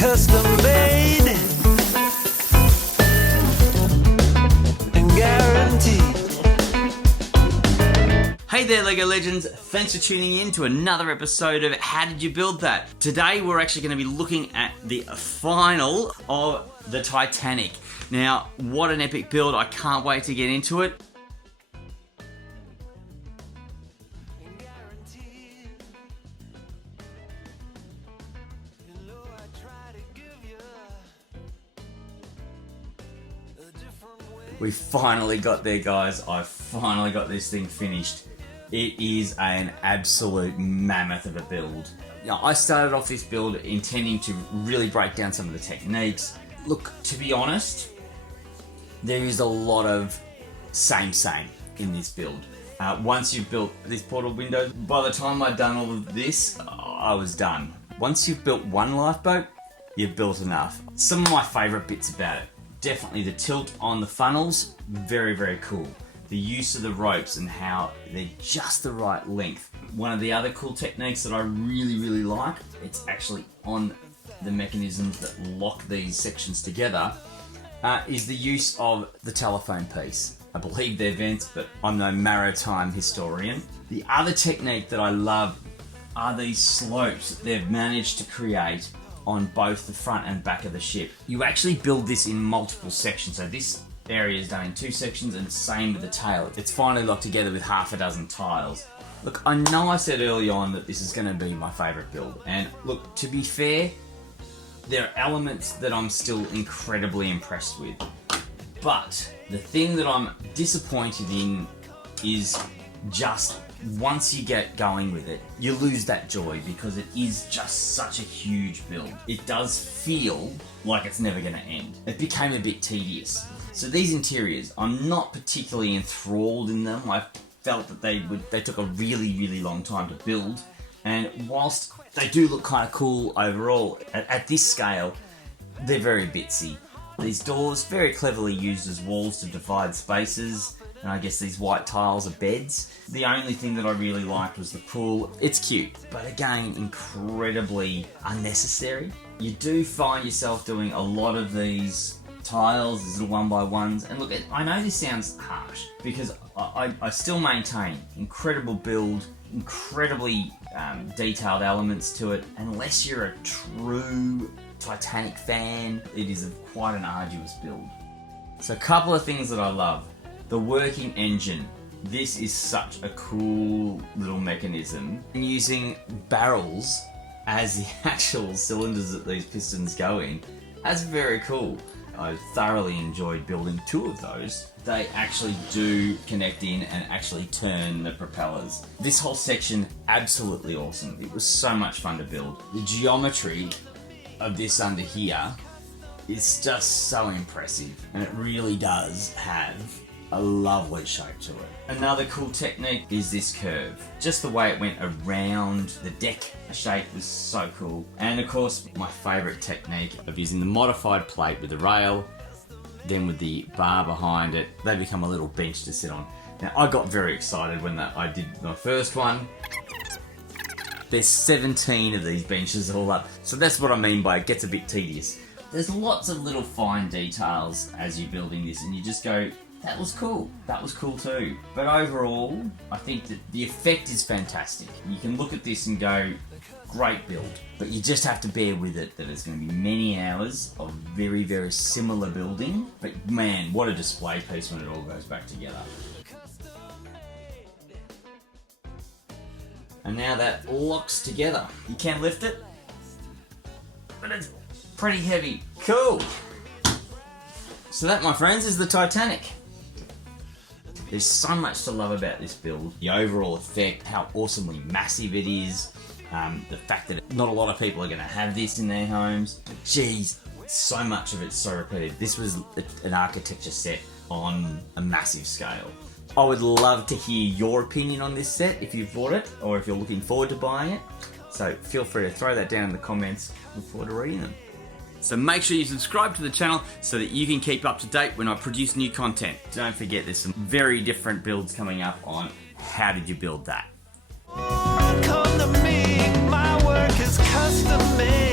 custom made and guaranteed. Hey there LEGO Legends, thanks for tuning in to another episode of How Did You Build That? Today we're actually going to be looking at the final of the Titanic. Now, what an epic build, I can't wait to get into it. We finally got there, guys. I finally got this thing finished. It is an absolute mammoth of a build. Now, I started off this build intending to really break down some of the techniques. Look, to be honest, there is a lot of same in this build. Once you've built this portal window, by the time I'd done all of this, I was done. Once you've built one lifeboat, you've built enough. Some of my favourite bits about it. Definitely the tilt on the funnels, very, very cool. The use of the ropes and how they're just the right length. One of the other cool techniques that I really like, it's actually on the mechanisms that lock these sections together, is the use of the telephone piece. I believe they're vents, but I'm no maritime historian. The other technique that I love are these slopes that they've managed to create on both the front and back of the ship. You actually build this in multiple sections, so this area is done in 2 sections, and same with the tail. It's finally locked together with half a dozen tiles. Look, I know I said early on that this is going to be my favourite build, and look, to be fair, there are elements that I'm still incredibly impressed with. But the thing that I'm disappointed in is just once you get going with it, you lose that joy because it is just such a huge build. It does feel like it's never going to end. It became a bit tedious. So these interiors, I'm not particularly enthralled in them. I felt that they took a really long time to build. And whilst they do look kind of cool overall, at this scale, they're very bitsy. These doors, very cleverly used as walls to divide spaces. And I guess these white tiles are beds. The only thing that I really liked was the pool. It's cute, but again, incredibly unnecessary. You do find yourself doing a lot of these tiles, these little 1x1s. And look, I know this sounds harsh, because I still maintain incredible build, incredibly detailed elements to it. Unless you're a true Titanic fan, it is quite an arduous build. So a couple of things that I love. The working engine. This is such a cool little mechanism. Using barrels as the actual cylinders that these pistons go in, that's very cool. I thoroughly enjoyed building 2 of those. They actually do connect in and actually turn the propellers. This whole section, absolutely awesome. It was so much fun to build. The geometry of this under here is just so impressive, and it really does have a lovely shape to it. Another cool technique is this curve. Just the way it went around the deck shape was so cool. And of course, my favourite technique of using the modified plate with the rail, then with the bar behind it, they become a little bench to sit on. Now, I got very excited when I did my first one. There's 17 of these benches all up. So that's what I mean by it gets a bit tedious. There's lots of little fine details as you're building this, and you just go, that was cool. That was cool too. But overall, I think that the effect is fantastic. You can look at this and go, great build. But you just have to bear with it that it's going to be many hours of very similar building. But man, what a display piece when it all goes back together. And now that locks together. You can lift it, but it's pretty heavy. Cool. So that, my friends, is the Titanic. There's so much to love about this build. The overall effect, how awesomely massive it is, the fact that not a lot of people are going to have this in their homes. But geez, so much of it's so repetitive. This was an architecture set on a massive scale. I would love to hear your opinion on this set if you've bought it, or if you're looking forward to buying it. So feel free to throw that down in the comments. Look forward to reading them. So make sure you subscribe to the channel so that you can keep up to date when I produce new content. Don't forget, there's some very different builds coming up on How Did You Build That? Come to me, my work is custom made.